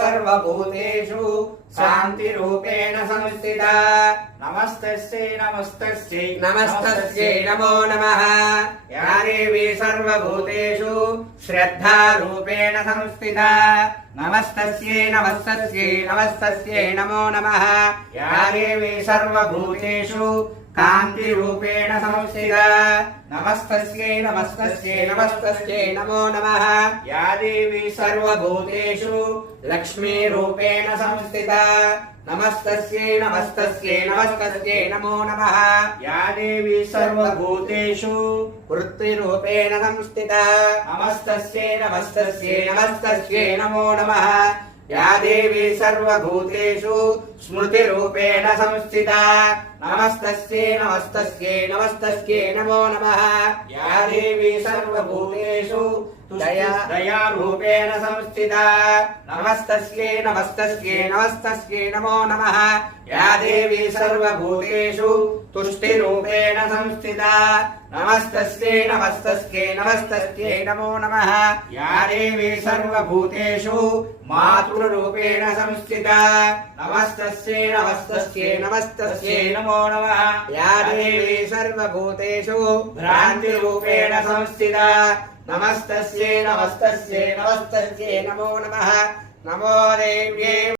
सर्वभूतेषु शान्तिरूपेण संस्थिता नमस्तस्यै नमस्तस्यै नमस्तस्यै नमो नमः। या देवी सर्वभूतेषु श्रद्धारूपेण संस्थिता नमस्तस्यै नमस्तस्यै नमस्तस्यै नमो नमः। या देवी सर्वभूतेषु कान्तिरूपेण संस्थिता नमस्तस्यै नमस्तस्यै नमस्तस्यै नमो नमः। या देवी सर्वभूतेषु लक्ष्मीरूपेण संस्थिता नमस्तस्यै नमस्तस्यै नमस्तस्यै नमो नमः। या देवी सर्वभूतेषु वृत्तिरूपेण संस्थिता नमस्तस्यै नमस्तस्यै नमस्तस्यै नमो नमः। या देवी सर्वभूतेषु स्मृतिरूपेण संस्थिता नमस्तस्यै नमस्तस्यै नमस्तस्यै नमो नमः। या देवी सर्वभूतेषु दयारूपेण संस्थिता नमस्तस्यै नमस्तस्यै नमस्तस्यै नमो नमः। या देवी सर्वभूतेषु तुष्टिरूपेण संस्थिता नमस्तस्यै नमस्तस्यै नमस्तस्यै नमो नमः। या देवी सर्वभूतेषु मातृरूपेण संस्थिता नमस्तस्यै नमस्तस्यै नमस्तस्यै नमो नमः। या देवी सर्वभूतेषु भ्रान्तिरूपेण संस्थिता नमस्तस्यै नमस्तस्यै नमस्तस्यै नमो नमः। नमो देव्यै